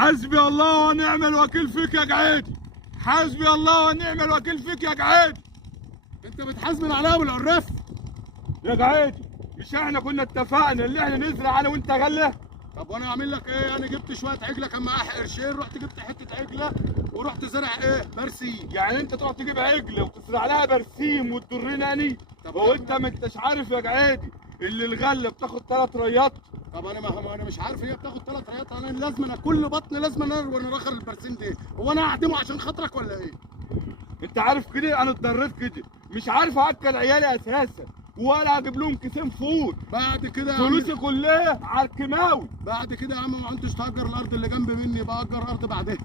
حسبي الله ونعم الوكيل فيك يا جعيدي. حسبي الله ونعم الوكيل فيك يا جعيدي. انت بتحاسبن عليها بالعراف يا جعيدي مش احنا كنا اتفقنا اللي احنا نزرع انا وانت غله؟ طب وانا اعمل لك ايه؟ انا جبت شويه عجله كان معايا قرشين، رحت جبت حته عجله ورحت زرع ايه؟ برسيم. يعني انت تروح تجيب عجله وتزرع لها برسيم وتضرني اني؟ طب هو انت ما انتش عارف يا جعيدي اللي الغله بتاخد 3 ريات؟ طب انا مش عارف هي بتاخد 3 ريات، انا لازم انا كل بطن لازم انا وانا راخر البرسيم ده، هو انا هعدمه عشان خاطرك ولا ايه؟ انت عارف كده انا اتضريت كده، مش عارف اكل عيالي اساسا ولا اجيب لهم كيسين فول. بعد كده يا عم، فلوسي كلها على الكيماوي. بعد كده يا عم ما انتش تأجر الارض اللي جنب مني، بأجر ارض بعدها.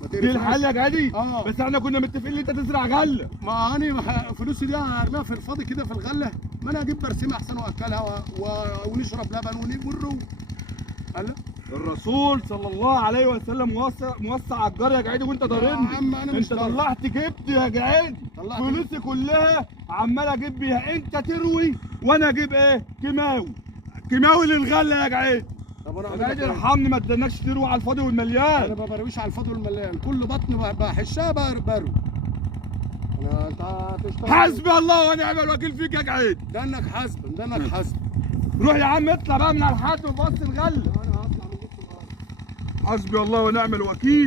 ما دي تقرفناش. الحل يا جدي. اه. بس احنا كنا متفقين ان انت تزرع غله. ما انا فلوسي دي هرميها في الفاضي كده في الغله، ما انا اجيب برسيم احسن واكلها ونشرب لبن ونمر قال لا. الرسول صلى الله عليه وسلم موسع على الجار يا جعيدي وانت ضاربني. يا عم انا مش انت طلعت جبت يا جعيدي طلعت فلوسي كلها عمال اجيب بيها، انت تروي وانا اجيب ايه؟ كيماوي. كيماوي للغله يا جعيدي. طب انا يا اعمل جعيدي لك إيه؟ ارحمني ما تدناكش تروي على الفاضي انا والمليان. ما برويش على الفاضي والمليان، كل بطن بحشها برو. انا انت هتشتغل. حسبي الله ونعم الوكيل فيك يا جعيدي. ده انك حاسب، ده انك حاسب. روح يا عم اطلع بقى من على الحد وبص الغله. انا هطلع من نص الارض. حسبي الله ونعم الوكيل.